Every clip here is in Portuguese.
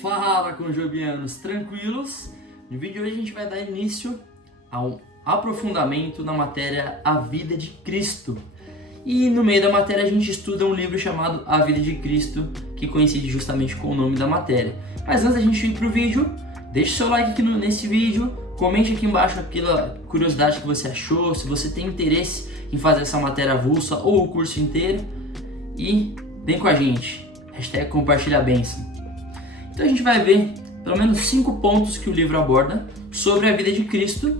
Fala, conjubianos, tranquilos? No vídeo de hoje a gente vai dar início a um aprofundamento na matéria A Vida de Cristo. E no meio da matéria a gente estuda um livro chamado A Vida de Cristo, que coincide justamente com o nome da matéria. Mas antes da gente ir pro vídeo, deixe seu like aqui nesse vídeo, comente aqui embaixo aquela curiosidade que você achou, se você tem interesse em fazer essa matéria avulsa ou o curso inteiro. E vem com a gente, hashtag compartilha a bênção. Então a gente vai ver pelo menos 5 pontos que o livro aborda sobre a vida de Cristo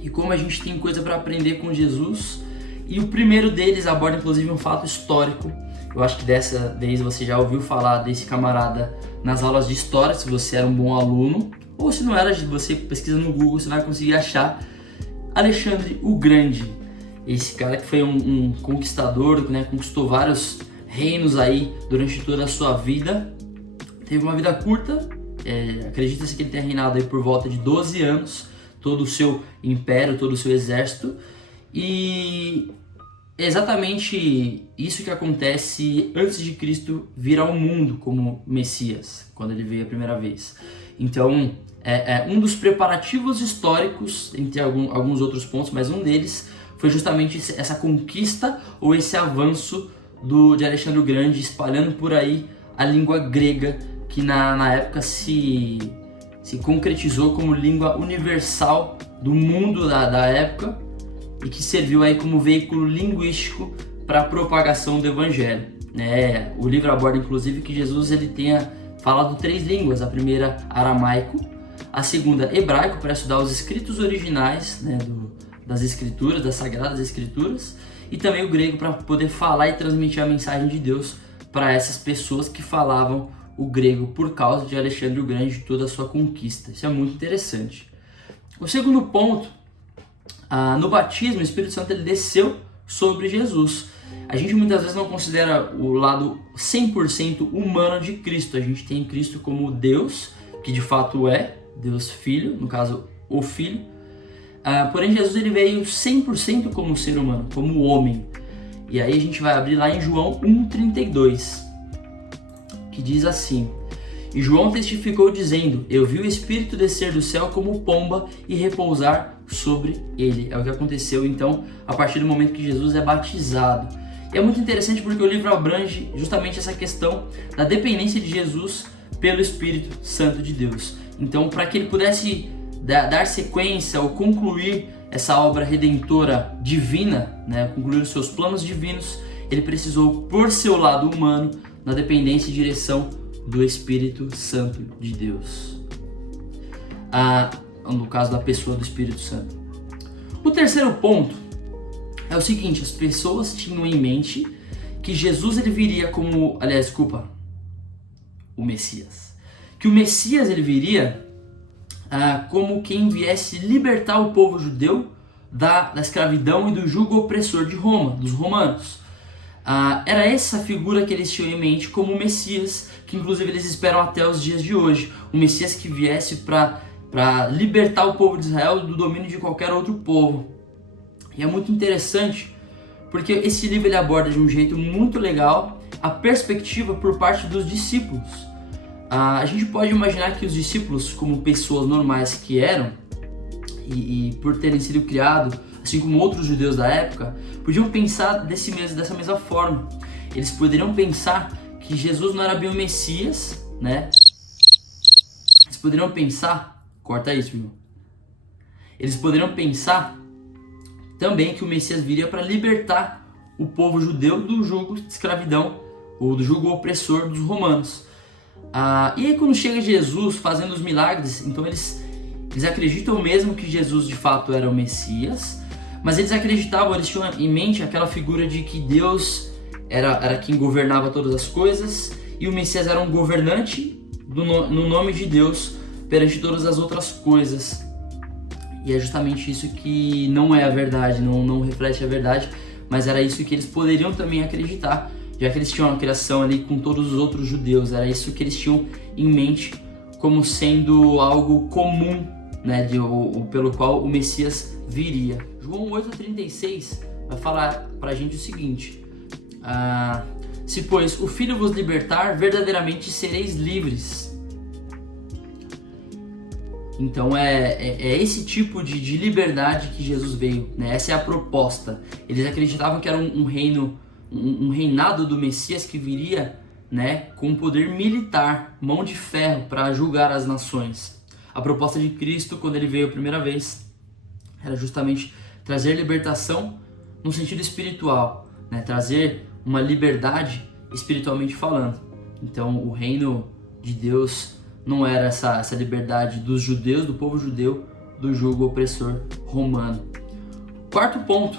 e como a gente tem coisa para aprender com Jesus. E o primeiro deles aborda inclusive um fato histórico. Eu acho que dessa vez você já ouviu falar desse camarada nas aulas de história, se você era um bom aluno, ou se não era, você pesquisa no Google, você vai conseguir achar Alexandre o Grande. Esse cara que foi um conquistador, né, conquistou vários reinos aí durante toda a sua vida. Teve uma vida curta, acredita-se que ele tenha reinado aí por volta de 12 anos, todo o seu império, todo o seu exército. E é exatamente isso que acontece antes de Cristo vir ao mundo como Messias, quando ele veio a primeira vez. Então, é um dos preparativos históricos, entre alguns outros pontos, mas um deles foi justamente essa conquista ou esse avanço de Alexandre o Grande, espalhando por aí a língua grega, que na época se concretizou como língua universal do mundo da época e que serviu aí como veículo linguístico para a propagação do evangelho. O livro aborda inclusive que Jesus ele tenha falado 3 línguas, a primeira aramaico, a segunda hebraico para estudar os escritos originais, né, das escrituras, das sagradas escrituras, e também o grego para poder falar e transmitir a mensagem de Deus para essas pessoas que falavam o grego por causa de Alexandre o Grande e toda a sua conquista. Isso é muito interessante. O segundo ponto, no batismo, o Espírito Santo ele desceu sobre Jesus. A gente muitas vezes não considera o lado 100% humano de Cristo. A gente tem Cristo como Deus, que de fato é Deus Filho, no caso o Filho. Porém Jesus ele veio 100% como ser humano, como homem. E aí a gente vai abrir lá em João 1,32, que diz assim: E João testificou dizendo, eu vi o Espírito descer do céu como pomba e repousar sobre ele. É o que aconteceu então a partir do momento que Jesus é batizado. E é muito interessante porque o livro abrange justamente essa questão da dependência de Jesus pelo Espírito Santo de Deus. Então, para que ele pudesse dar sequência ou concluir essa obra redentora divina, né, concluir os seus planos divinos, ele precisou, por seu lado humano, na dependência e direção do Espírito Santo de Deus. No caso da pessoa do Espírito Santo. O terceiro ponto é o seguinte: as pessoas tinham em mente que Jesus ele viria como, o Messias. Que o Messias ele viria como quem viesse libertar o povo judeu da escravidão e do jugo opressor de Roma, dos romanos. Era essa figura que eles tinham em mente como o Messias, que inclusive eles esperam até os dias de hoje. O Messias que viesse para libertar o povo de Israel do domínio de qualquer outro povo. E é muito interessante, porque esse livro ele aborda de um jeito muito legal a perspectiva por parte dos discípulos. A gente pode imaginar que os discípulos, como pessoas normais que eram, e por terem sido criados, assim como outros judeus da época, podiam pensar dessa mesma forma. Eles poderiam pensar que Jesus não era bem o Messias, né? Eles poderiam pensar... Corta isso, irmão. Eles poderiam pensar também que o Messias viria para libertar o povo judeu do jugo de escravidão, ou do jugo opressor dos romanos. E aí quando chega Jesus fazendo os milagres, então eles acreditam mesmo que Jesus de fato era o Messias, mas eles tinham em mente aquela figura de que Deus era quem governava todas as coisas e o Messias era um governante no nome de Deus perante todas as outras coisas. E é justamente isso que não é a verdade, não reflete a verdade, mas era isso que eles poderiam também acreditar, já que eles tinham uma criação ali com todos os outros judeus. Era isso que eles tinham em mente como sendo algo comum, né, pelo qual o Messias viria. João 8,36 vai falar pra gente o seguinte: Se, pois, o Filho vos libertar, verdadeiramente sereis livres. Então é esse tipo de liberdade que Jesus veio, né? Essa é a proposta. Eles acreditavam que era um reino, um reinado do Messias que viria, né, com poder militar, mão de ferro para julgar as nações. A proposta de Cristo, quando ele veio a primeira vez, era justamente trazer libertação no sentido espiritual, né? Trazer uma liberdade espiritualmente falando. Então o reino de Deus não era essa liberdade dos judeus, do povo judeu, do jugo opressor romano. Quarto ponto,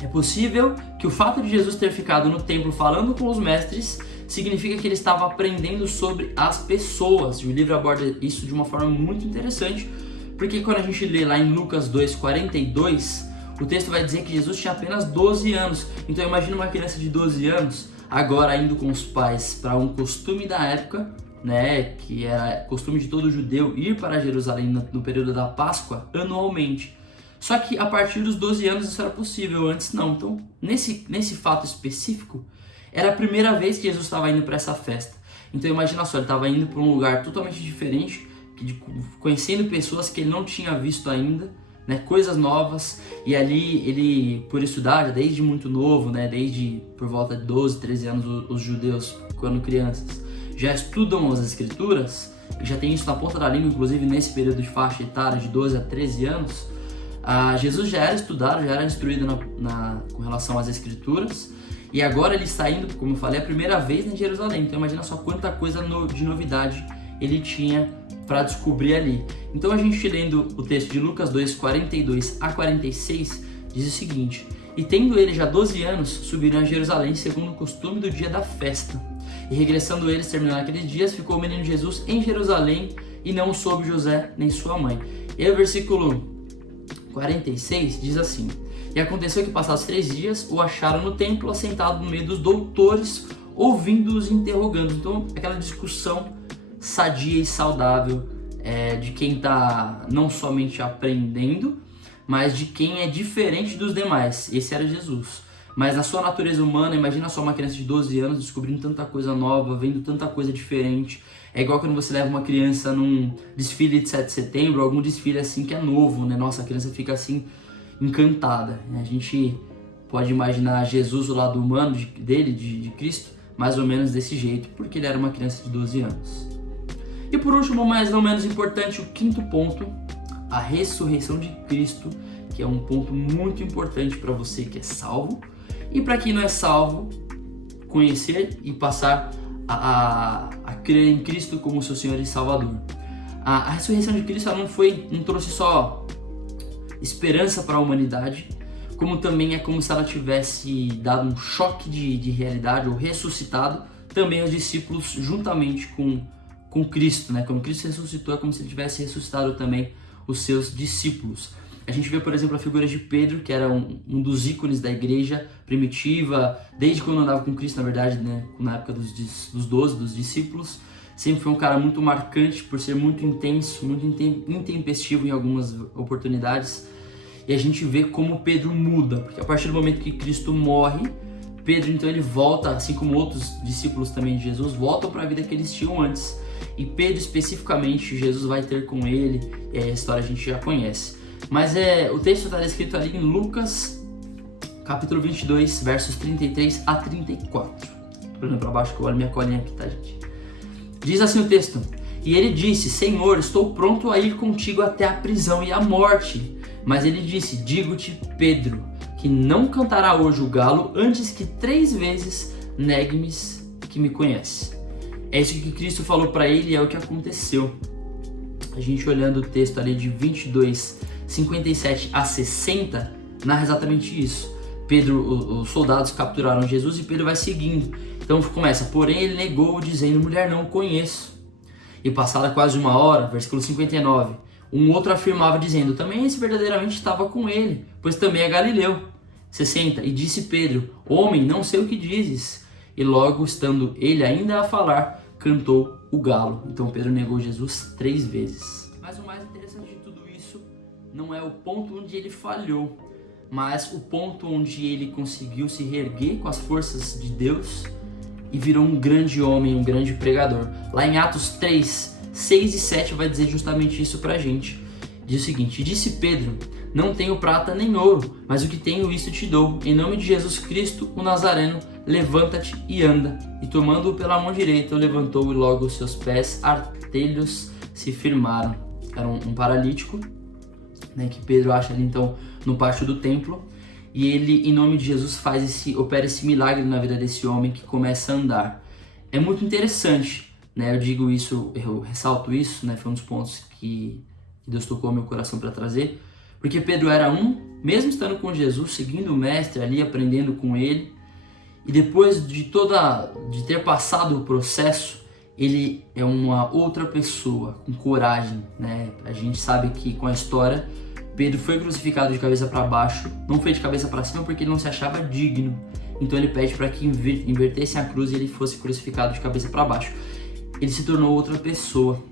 é possível que o fato de Jesus ter ficado no templo falando com os mestres significa que ele estava aprendendo sobre as pessoas. E o livro aborda isso de uma forma muito interessante, porque quando a gente lê lá em Lucas 2:42, o texto vai dizer que Jesus tinha apenas 12 anos. Então imagina uma criança de 12 anos agora indo com os pais para um costume da época, né, que era costume de todo judeu ir para Jerusalém no período da Páscoa anualmente. Só que a partir dos 12 anos isso era possível, antes não. Então, nesse fato específico, era a primeira vez que Jesus estava indo para essa festa. Então imagina só, ele estava indo para um lugar totalmente diferente, conhecendo pessoas que ele não tinha visto ainda, né, coisas novas, e ali ele, por estudar já desde muito novo, né, desde por volta de 12, 13 anos, os judeus, quando crianças, já estudam as escrituras, e já tem isso na ponta da língua, inclusive nesse período de faixa etária de 12 a 13 anos, Jesus já era estudado, já era instruído com relação às escrituras, e agora ele está indo, como eu falei, a primeira vez em Jerusalém. Então imagina só quanta coisa de novidade ele tinha para descobrir ali. Então a gente lendo o texto de Lucas 2:42 a 46, diz o seguinte: e tendo ele já 12 anos, subiram a Jerusalém segundo o costume do dia da festa. E regressando eles, terminando aqueles dias, ficou o menino Jesus em Jerusalém, e não o soube José nem sua mãe. E o versículo 46 diz assim: e aconteceu que passados 3 dias, o acharam no templo, assentado no meio dos doutores, ouvindo-os interrogando. Então aquela discussão sadia e saudável de quem está não somente aprendendo, mas de quem é diferente dos demais. Esse era Jesus. Mas na sua natureza humana, imagina só uma criança de 12 anos descobrindo tanta coisa nova, vendo tanta coisa diferente. É igual quando você leva uma criança num desfile de 7 de setembro, algum desfile assim que é novo, né? Nossa, a criança fica assim encantada. A gente pode imaginar Jesus, o lado humano dele, de Cristo, mais ou menos desse jeito, porque ele era uma criança de 12 anos. E por último, mas não menos importante, o quinto ponto, a ressurreição de Cristo, que é um ponto muito importante para você que é salvo, e para quem não é salvo, conhecer e passar a crer em Cristo como seu Senhor e Salvador. A ressurreição de Cristo ela não trouxe só esperança para a humanidade, como também é como se ela tivesse dado um choque de realidade ou ressuscitado também aos discípulos juntamente com Cristo, né? Quando Cristo ressuscitou é como se ele tivesse ressuscitado também os seus discípulos. A gente vê, por exemplo, a figura de Pedro, que era um dos ícones da igreja primitiva, desde quando andava com Cristo, na verdade, né? Na época dos 12, dos discípulos. Sempre foi um cara muito marcante por ser muito intenso, muito intempestivo em algumas oportunidades. E a gente vê como Pedro muda, porque a partir do momento que Cristo morre, Pedro então ele volta, assim como outros discípulos também de Jesus, voltam para a vida que eles tinham antes. E Pedro especificamente, Jesus vai ter com ele, e a história a gente já conhece. Mas o texto está escrito ali em Lucas, capítulo 22, versos 33 a 34. Tô olhando para baixo que eu olho minha colinha aqui, tá, gente? Diz assim o texto: e ele disse: Senhor, estou pronto a ir contigo até a prisão e a morte. Mas ele disse: digo-te, Pedro, que não cantará hoje o galo antes que 3 vezes negue-me que me conhece. É isso que Cristo falou para ele e é o que aconteceu. A gente olhando o texto ali de 22, 57 a 60, narra exatamente isso. Os soldados capturaram Jesus e Pedro vai seguindo. Então começa: porém ele negou, dizendo: mulher, não o conheço. E passada quase 1 hora, versículo 59, um outro afirmava, dizendo: também esse verdadeiramente estava com ele, pois também é galileu. 60, e disse Pedro: homem, não sei o que dizes. E logo, estando ele ainda a falar, cantou o galo. Então Pedro negou Jesus 3 vezes. Mas o mais interessante de tudo isso não é o ponto onde ele falhou, mas o ponto onde ele conseguiu se reerguer com as forças de Deus e virou um grande homem, um grande pregador. Lá em Atos 3, 6 e 7 vai dizer justamente isso pra gente. Diz o seguinte: disse Pedro, não tenho prata nem ouro, mas o que tenho isso te dou. Em nome de Jesus Cristo, o Nazareno, levanta-te e anda. E tomando-o pela mão direita, o levantou e logo os seus pés artelhos se firmaram. Era um paralítico, né, que Pedro acha ali então no pátio do templo. E ele, em nome de Jesus, opera esse milagre na vida desse homem que começa a andar. É muito interessante, né? Eu ressalto isso, né? Foi um dos pontos que Deus tocou meu coração para trazer, porque Pedro era mesmo estando com Jesus, seguindo o mestre ali, aprendendo com ele, e depois de ter passado o processo, ele é uma outra pessoa, com coragem, né? A gente sabe que com a história, Pedro foi crucificado de cabeça para baixo, não foi de cabeça para cima porque ele não se achava digno. Então ele pede para que invertessem a cruz e ele fosse crucificado de cabeça para baixo. Ele se tornou outra pessoa.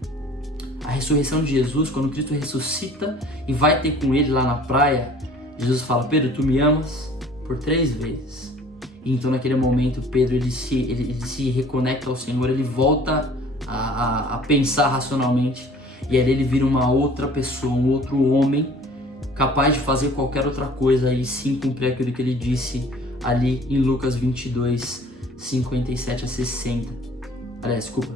A ressurreição de Jesus, quando Cristo ressuscita e vai ter com ele lá na praia, Jesus fala: Pedro, tu me amas? Por 3 vezes. E então naquele momento Pedro ele se reconecta ao Senhor, ele volta a pensar racionalmente, e ali ele vira uma outra pessoa, um outro homem, capaz de fazer qualquer outra coisa e sim cumprir aquilo que ele disse ali em Lucas 22, 57 a 60. Aliás, desculpa,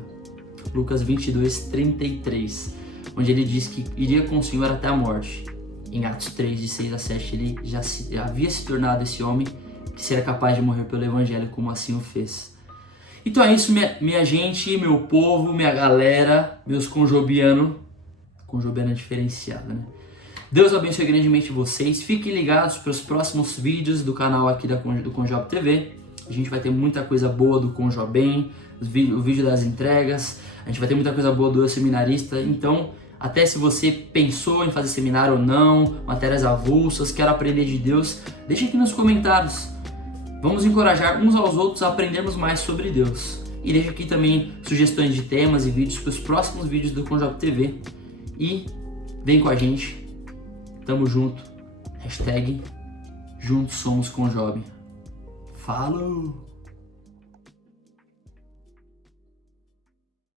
Lucas 22, 33, onde ele diz que iria com o Senhor até a morte. Em Atos 3, de 6 a 7, ele já havia se tornado esse homem que seria capaz de morrer pelo Evangelho, como assim o fez. Então é isso, minha gente, meu povo, minha galera, meus conjobianos. Conjobiano diferenciado, né? Deus abençoe grandemente vocês. Fiquem ligados para os próximos vídeos do canal aqui do Conjob TV. A gente vai ter muita coisa boa do Conjobem, o vídeo das entregas. A gente vai ter muita coisa boa do Eu Seminarista. Então, até se você pensou em fazer seminário ou não, matérias avulsas, quer aprender de Deus, deixa aqui nos comentários. Vamos encorajar uns aos outros a aprendermos mais sobre Deus. E deixa aqui também sugestões de temas e vídeos para os próximos vídeos do Conjob TV. E vem com a gente. Tamo junto. #Juntos Somos Conjob. Falou!